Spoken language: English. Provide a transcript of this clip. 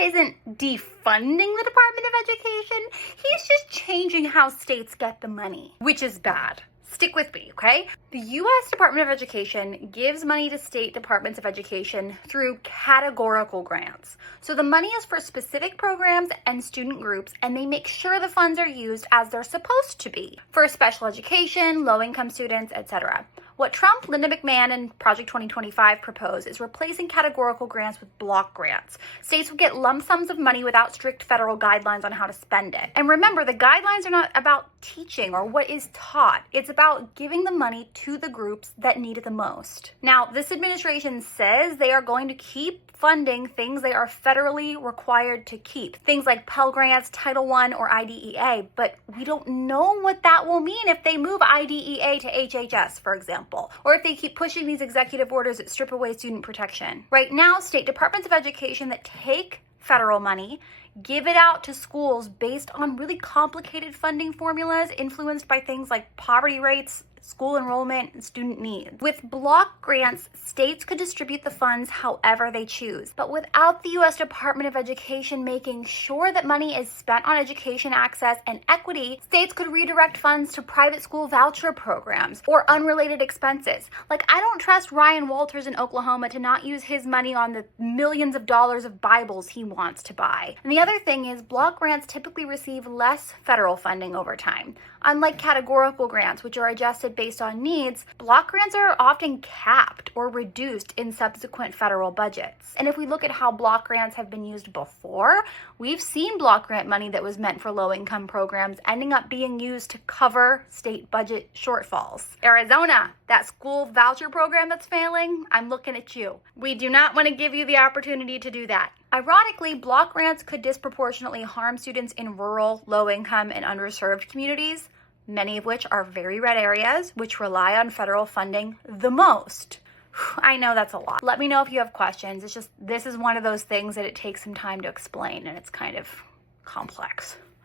isn't defunding the Department of Education. He's just changing how states get the money, which is bad. Stick with me, okay? The U.S. Department of Education gives money to state departments of education through categorical grants. So the money is for specific programs and student groups, and they make sure the funds are used as they're supposed to be for special education, low-income students, etc. What Trump, Linda McMahon, and Project 2025 propose is replacing categorical grants with block grants. States will get lump sums of money without strict federal guidelines on how to spend it. And remember, the guidelines are not about teaching or what is taught. It's about giving the money to the groups that need it the most. Now, this administration says they are going to keep funding things they are federally required to keep. Things like Pell Grants, Title I, or IDEA, but we don't know what that will mean if they move IDEA to HHS, for example, or if they keep pushing these executive orders that strip away student protection. Right now, state departments of education that take federal money give it out to schools based on really complicated funding formulas influenced by things like poverty rates, school enrollment, and student needs. With block grants, states could distribute the funds however they choose, but without the U.S. Department of Education making sure that money is spent on education access and equity, states could redirect funds to private school voucher programs or unrelated expenses. Like, I don't trust Ryan Walters in Oklahoma to not use his money on the millions of dollars of Bibles he wants to buy. And the other thing is, block grants typically receive less federal funding over time. Unlike categorical grants, which are adjusted based on needs, block grants are often capped or reduced in subsequent federal budgets. And if we look at how block grants have been used before, we've seen block grant money that was meant for low-income programs ending up being used to cover state budget shortfalls. Arizona, that school voucher program that's failing, I'm looking at you. We do not want to give you the opportunity to do that. Ironically, block grants could disproportionately harm students in rural, low-income, and underserved communities, many of which are very red areas, which rely on federal funding the most. I know that's a lot. Let me know if you have questions. It's just, this is one of those things that it takes some time to explain, and it's kind of complex.